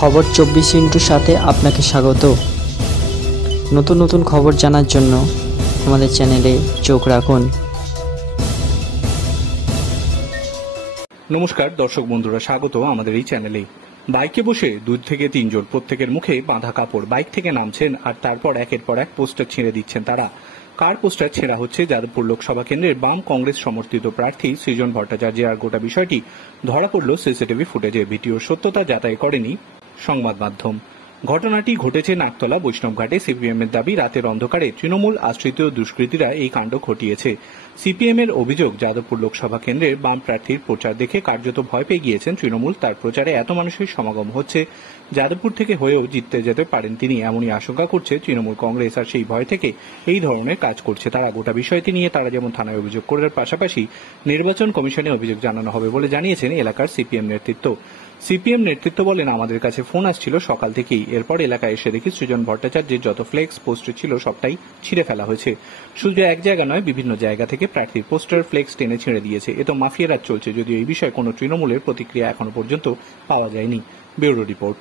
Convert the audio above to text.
খবর 24 সাথে আপনাকে স্বাগত। নতুন নতুন খবর জানার জন্য আমাদের চ্যানেলে চোখ রাখুন। নমস্কার দর্শক বন্ধুরা, স্বাগত আমাদের এই চ্যানেলে। বাইকে বসে 2 থেকে 3 জন, প্রত্যেকের মুখে বাঁধা কাপড়, বাইক থেকে নামছেন আর তারপর একের পর এক পোস্টার ছিঁড়ে দিচ্ছেন তারা। কার পোস্টার ছেঁড়া হচ্ছে? যাদবপুর লোকসভা কেন্দ্রের বাম কংগ্রেস সমর্থিত প্রার্থী সৃজন ভট্টাচার্যের। আর গোটা বিষয়টি ধরা পড়ল সিসিটিভি ফুটেজে। ভিডিওর সত্যতা যাচাই করেনি সংবাদ মাধ্যম। ঘটনাটি ঘটেছে নাকতলা বৈষ্ণবঘাটে। সিপিএম এর দাবি, রাতের অন্ধকারে তৃণমূল আশ্রিত দুষ্কৃতীরা এই কাণ্ড ঘটিয়েছে। সিপিএম এর অভিযোগ, যাদবপুর লোকসভা কেন্দ্রের বাম প্রার্থীর প্রচার দেখে কার্যত ভয় পেয়ে গিয়েছেন তৃণমূল। তার প্রচারে এত মানুষের সমাগম হচ্ছে, যাদবপুর থেকে হয়েও জিততে যেতে পারেন তিনি, এমনই আশঙ্কা করছে তৃণমূল কংগ্রেস। আর সেই ভয় থেকে এই ধরনের কাজ করছে তারা। গোটা বিষয়টি নিয়ে তারা যেমন থানায় অভিযোগ করার পাশাপাশি নির্বাচন কমিশনে অভিযোগ জানানো হবে বলে জানিয়েছেন এলাকার সিপিএম নেতৃত্ব। সিপিএম নেতৃত্ব বলেন, আমাদের কাছে ফোন আসছিল সকাল থেকেই। এরপর এলাকায় এসে দেখি সৃজন ভট্টাচার্যের যত ফ্লেক্স পোস্টার ছিল সবটাই ছিঁড়ে ফেলা হয়েছে। শুধু এক জায়গা নয়, বিভিন্ন জায়গা থেকে প্রার্থীর পোস্টার ফ্লেক্স টেনে ছিঁড়ে দিয়েছে। এ তো মাফিয়া রাজ চলছে। যদিও এই বিষয়ে কোনো তৃণমূলের প্রতিক্রিয়া এখনো পর্যন্ত পাওয়া যায়নি। Bureau report.